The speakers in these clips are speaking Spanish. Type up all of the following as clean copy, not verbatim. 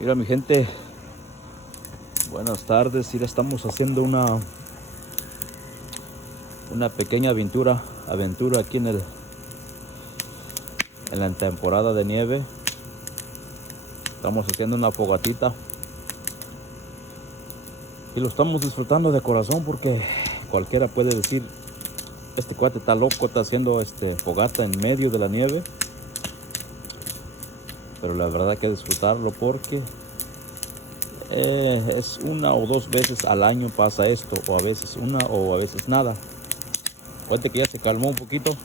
Mira mi gente, buenas tardes. Mira, estamos haciendo una pequeña aventura aquí en la temporada de nieve. Estamos haciendo una fogatita y lo estamos disfrutando de corazón, porque cualquiera puede decir: este cuate está loco, está haciendo fogata en medio de la nieve. Pero la verdad que disfrutarlo, porque es una o dos veces al año pasa esto, o a veces una o a veces nada. Fíjate que ya se calmó un poquito.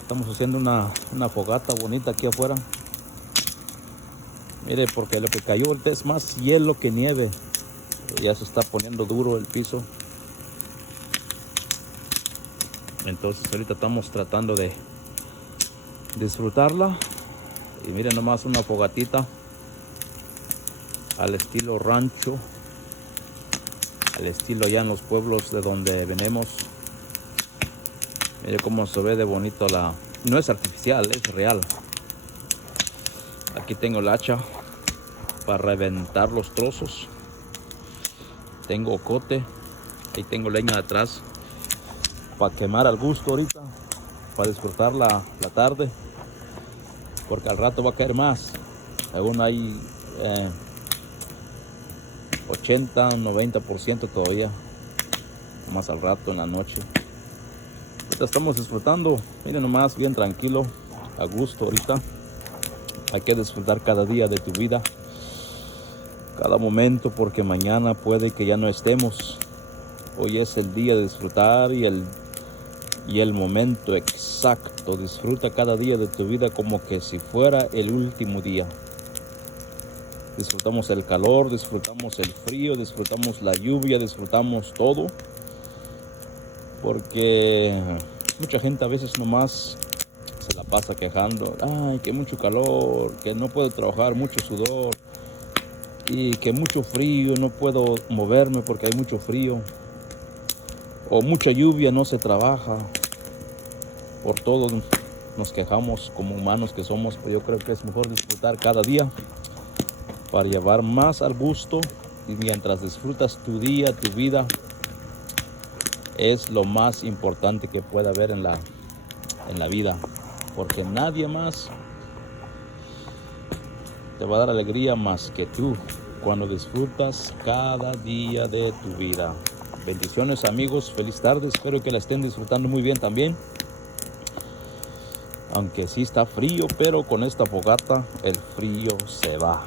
Estamos haciendo una fogata bonita aquí afuera. Mire, porque lo que cayó ahorita es más hielo que nieve. Ya se está poniendo duro el piso. Entonces ahorita estamos tratando de disfrutarla. Y miren nomás, una fogatita al estilo rancho, al estilo allá en los pueblos de donde venimos. Mire cómo se ve de bonito no es artificial, es real. Aquí tengo el hacha para reventar los trozos. Tengo ocote, ahí tengo leña atrás para quemar al gusto ahorita, para disfrutar la tarde, porque al rato va a caer más. Aún hay 80-90% todavía, más al rato en la noche. Ahorita estamos disfrutando, miren nomás, bien tranquilo, a gusto ahorita. Hay que disfrutar cada día de tu vida, cada momento, porque mañana puede que ya no estemos. Hoy es el día de disfrutar y el momento exacto. Disfruta cada día de tu vida como que si fuera el último día. Disfrutamos el calor, disfrutamos el frío, disfrutamos la lluvia, disfrutamos todo. Porque mucha gente a veces nomás se la pasa quejando: ay, que mucho calor, que no puedo trabajar, mucho sudor, y que mucho frío, no puedo moverme porque hay mucho frío, o mucha lluvia, no se trabaja. Por todo nos quejamos como humanos que somos, pero yo creo que es mejor disfrutar cada día para llevar más al gusto. Y mientras disfrutas tu día, tu vida, es lo más importante que puede haber en la vida, porque nadie más te va a dar alegría más que tú cuando disfrutas cada día de tu vida. Bendiciones, amigos, feliz tarde, espero que la estén disfrutando muy bien también. Aunque sí está frío, pero con esta fogata el frío se va.